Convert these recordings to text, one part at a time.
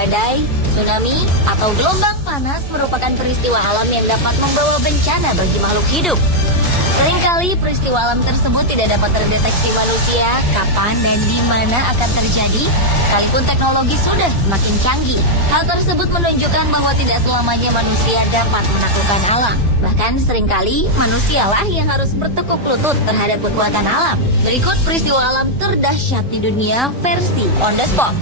badai, tsunami, atau gelombang panas merupakan peristiwa alam yang dapat membawa bencana bagi makhluk hidup. Seringkali peristiwa alam tersebut tidak dapat terdeteksi manusia kapan dan di mana akan terjadi, sekalipun teknologi sudah semakin canggih. Hal tersebut menunjukkan bahwa tidak selamanya manusia dapat menaklukkan alam. Bahkan seringkali manusialah yang harus bertekuk lutut terhadap kekuatan alam. Berikut peristiwa alam terdahsyat di dunia versi on the spot.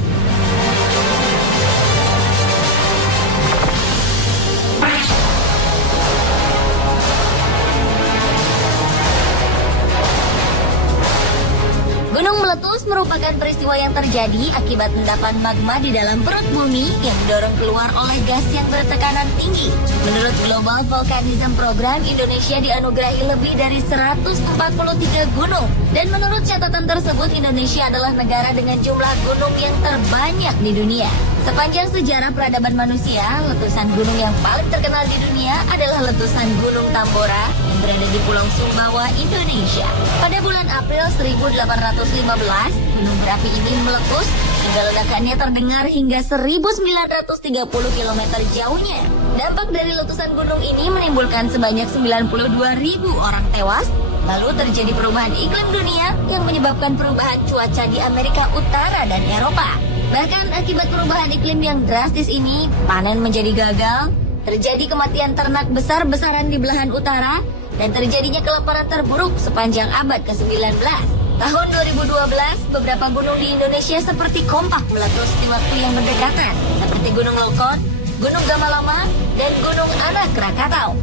Gunung meletus merupakan peristiwa yang terjadi akibat endapan magma di dalam perut bumi yang didorong keluar oleh gas yang bertekanan tinggi. Menurut Global Volcanism Program, Indonesia dianugerahi lebih dari 143 gunung. Dan menurut catatan tersebut, Indonesia adalah negara dengan jumlah gunung yang terbanyak di dunia. Sepanjang sejarah peradaban manusia, letusan gunung yang paling terkenal di dunia adalah letusan Gunung Tambora yang berada di Pulau Sumbawa, Indonesia. Pada bulan April 1815, gunung berapi ini meletus hingga ledakannya terdengar hingga 1930 km jauhnya. Dampak dari letusan gunung ini menimbulkan sebanyak 92.000 orang tewas. Lalu terjadi perubahan iklim dunia yang menyebabkan perubahan cuaca di Amerika Utara dan Eropa. Bahkan akibat perubahan iklim yang drastis ini, panen menjadi gagal, terjadi kematian ternak besar-besaran di belahan utara, dan terjadinya kelaparan terburuk sepanjang abad ke-19. Tahun 2012, beberapa gunung di Indonesia seperti kompak meletus di waktu yang berdekatan, seperti Gunung Lokon, Gunung Gamalama, dan Gunung Anak Krakatau.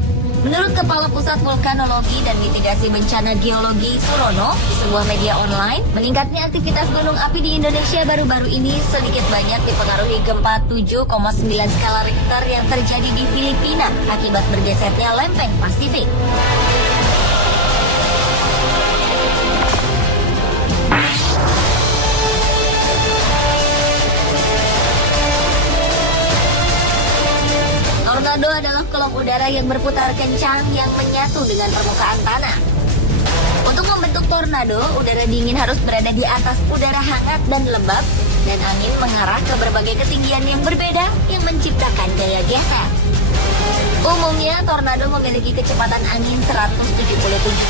Menurut Kepala Pusat Vulkanologi dan Mitigasi Bencana Geologi Surono di sebuah media online, meningkatnya aktivitas gunung api di Indonesia baru-baru ini sedikit banyak dipengaruhi gempa 7,9 skala Richter yang terjadi di Filipina akibat bergesernya lempeng Pasifik. Tornado adalah kolom udara yang berputar kencang yang menyatu dengan permukaan tanah. Untuk membentuk tornado, udara dingin harus berada di atas udara hangat dan lembab, dan angin mengarah ke berbagai ketinggian yang berbeda yang menciptakan gaya geser. Umumnya, tornado memiliki kecepatan angin 177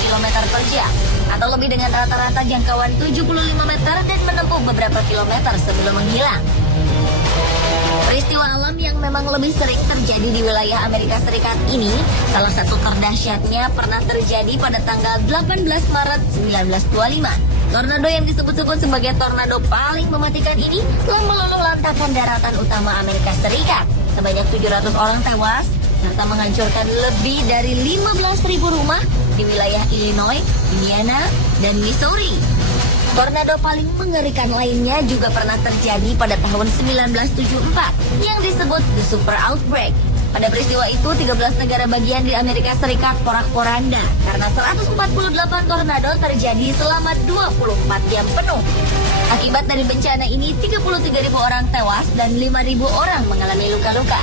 km per jam, atau lebih dengan rata-rata jangkauan 75 meter dan menempuh beberapa kilometer sebelum menghilang. Peristiwa alam yang memang lebih sering terjadi di wilayah Amerika Serikat ini, salah satu terdahsyatnya pernah terjadi pada tanggal 18 Maret 1925. Tornado yang disebut-sebut sebagai tornado paling mematikan ini telah meluluh-lantakkan daratan utama Amerika Serikat. Sebanyak 700 orang tewas, serta menghancurkan lebih dari 15.000 rumah di wilayah Illinois, Indiana, dan Missouri. Tornado paling mengerikan lainnya juga pernah terjadi pada tahun 1974 yang disebut The Super Outbreak. Pada peristiwa itu, 13 negara bagian di Amerika Serikat porak-poranda karena 148 tornado terjadi selama 24 jam penuh. Akibat dari bencana ini, 33.000 orang tewas dan 5.000 orang mengalami luka-luka.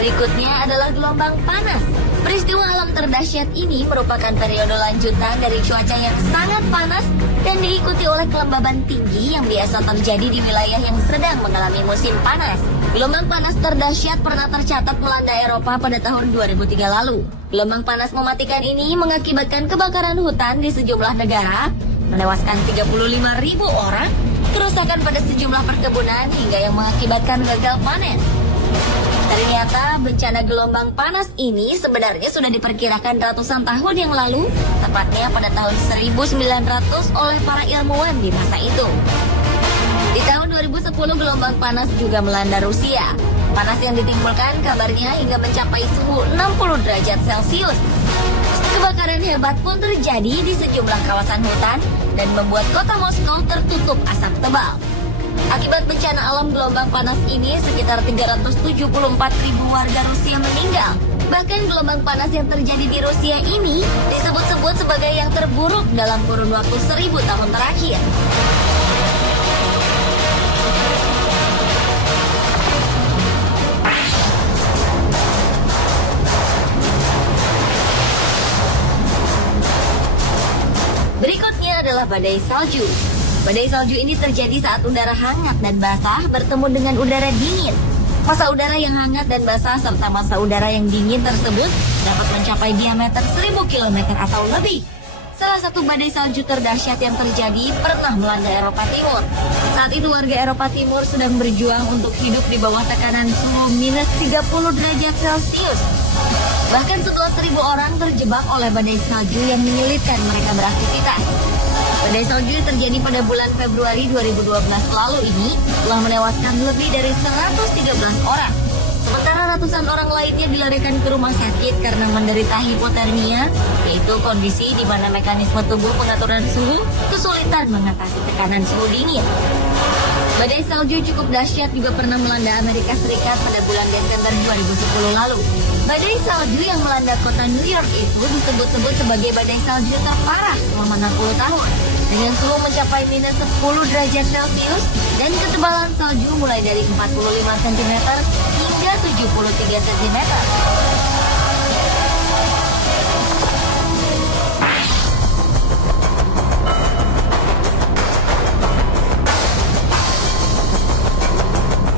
Berikutnya adalah gelombang panas. Peristiwa alam terdahsyat ini merupakan periode lanjutan dari cuaca yang sangat panas dan diikuti oleh kelembaban tinggi yang biasa terjadi di wilayah yang sedang mengalami musim panas. Gelombang panas terdahsyat pernah tercatat melanda Eropa pada tahun 2003 lalu. Gelombang panas mematikan ini mengakibatkan kebakaran hutan di sejumlah negara, menewaskan 35.000 orang, kerusakan pada sejumlah perkebunan hingga yang mengakibatkan gagal panen. Ternyata bencana gelombang panas ini sebenarnya sudah diperkirakan ratusan tahun yang lalu, tepatnya pada tahun 1900 oleh para ilmuwan di masa itu. Di tahun 2010 gelombang panas juga melanda Rusia. Panas yang ditimbulkan kabarnya hingga mencapai suhu 60 derajat Celcius. Kebakaran hebat pun terjadi di sejumlah kawasan hutan dan membuat kota Moskow tertutup asap tebal. Akibat bencana alam gelombang panas ini, sekitar 374.000 warga Rusia meninggal. Bahkan gelombang panas yang terjadi di Rusia ini disebut-sebut sebagai yang terburuk dalam kurun waktu 1000 tahun terakhir. adalah badai salju. Badai salju ini terjadi saat udara hangat dan basah bertemu dengan udara dingin. Massa udara yang hangat dan basah serta massa udara yang dingin tersebut dapat mencapai diameter 1000 km atau lebih. Salah satu badai salju terdahsyat yang terjadi pernah melanda Eropa Timur. Saat itu warga Eropa Timur sedang berjuang untuk hidup di bawah tekanan suhu minus 30 derajat Celcius. Bahkan setelah 1000 orang terjebak oleh badai salju yang menyulitkan mereka beraktivitas. Badai salju yang terjadi pada bulan Februari 2012 lalu ini telah menewaskan lebih dari 113 orang. Sementara ratusan orang lainnya dilarikan ke rumah sakit karena menderita hipotermia, yaitu kondisi di mana mekanisme tubuh pengaturan suhu kesulitan mengatasi tekanan suhu dingin. Badai salju cukup dahsyat juga pernah melanda Amerika Serikat pada bulan Desember 2010 lalu. Badai salju yang melanda kota New York itu disebut-sebut sebagai badai salju terparah selama 60 tahun. Dengan suhu mencapai minus 10 derajat Celcius dan ketebalan salju mulai dari 45 cm hingga 73 cm.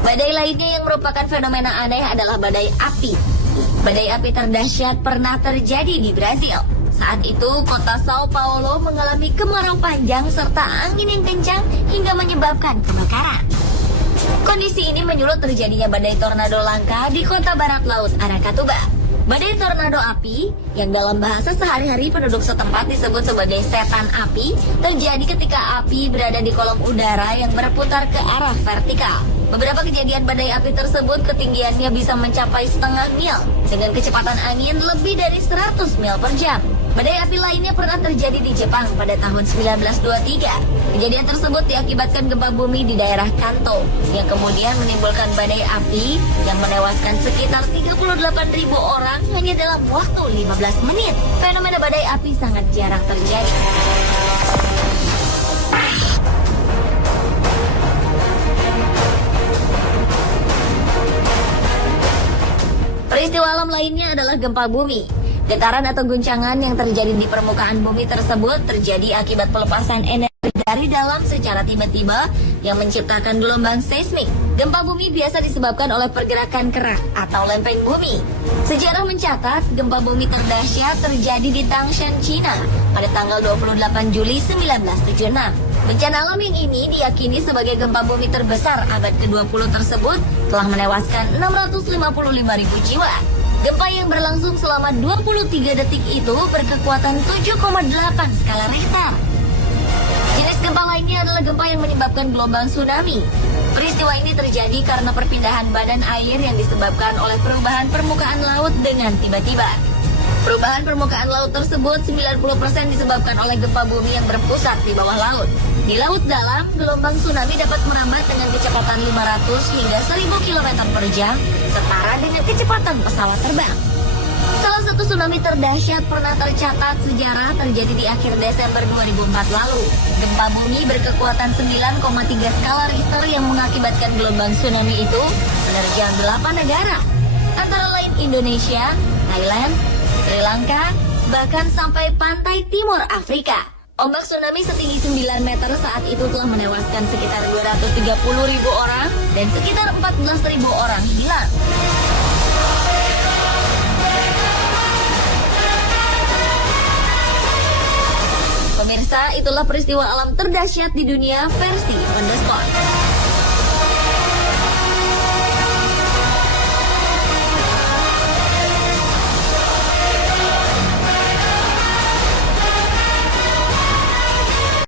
Badai lainnya yang merupakan fenomena aneh adalah badai api. Badai api terdahsyat pernah terjadi di Brazil. Saat itu, kota Sao Paulo mengalami kemarau panjang serta angin yang kencang hingga menyebabkan kebakaran. Kondisi ini menyulut terjadinya badai tornado langka di kota barat laut Aracatuba. Badai tornado api, yang dalam bahasa sehari-hari penduduk setempat disebut sebagai setan api, terjadi ketika api berada di kolom udara yang berputar ke arah vertikal. Beberapa kejadian badai api tersebut ketinggiannya bisa mencapai setengah mil dengan kecepatan angin lebih dari 100 mil per jam. Badai api lainnya pernah terjadi di Jepang pada tahun 1923. Kejadian tersebut diakibatkan gempa bumi di daerah Kanto yang kemudian menimbulkan badai api yang menewaskan sekitar 38.000 orang hanya dalam waktu 15 menit. Fenomena badai api sangat jarang terjadi. Peristiwa alam lainnya adalah gempa bumi. Getaran atau guncangan yang terjadi di permukaan bumi tersebut terjadi akibat pelepasan energi dari dalam secara tiba-tiba yang menciptakan gelombang seismik. Gempa bumi biasa disebabkan oleh pergerakan kerak atau lempeng bumi. Sejarah mencatat gempa bumi terdahsyat terjadi di Tangshan, Cina pada tanggal 28 Juli 1976. Bencana alam yang ini diyakini sebagai gempa bumi terbesar abad ke-20 tersebut telah menewaskan 655.000 jiwa. Gempa yang berlangsung selama 23 detik itu berkekuatan 7,8 skala Richter. Jenis gempa lainnya adalah gempa yang menyebabkan gelombang tsunami. Peristiwa ini terjadi karena perpindahan badan air yang disebabkan oleh perubahan permukaan laut dengan tiba-tiba. Perubahan permukaan laut tersebut 90% disebabkan oleh gempa bumi yang berpusat di bawah laut. Di laut dalam, gelombang tsunami dapat merambat dengan kecepatan 500 hingga 1000 km per jam, setara dengan kecepatan pesawat terbang. Salah satu tsunami terdahsyat pernah tercatat sejarah terjadi di akhir Desember 2004 lalu. Gempa bumi berkekuatan 9,3 skala Richter yang mengakibatkan gelombang tsunami itu menerjang 8 negara, antara lain Indonesia, Thailand, Sri Lanka, bahkan sampai pantai timur Afrika. Ombak tsunami setinggi 9 meter saat itu telah menewaskan sekitar 230.000 orang dan sekitar 14.000 orang hilang. Pemirsa, itulah peristiwa alam terdahsyat di dunia versi On The Spot.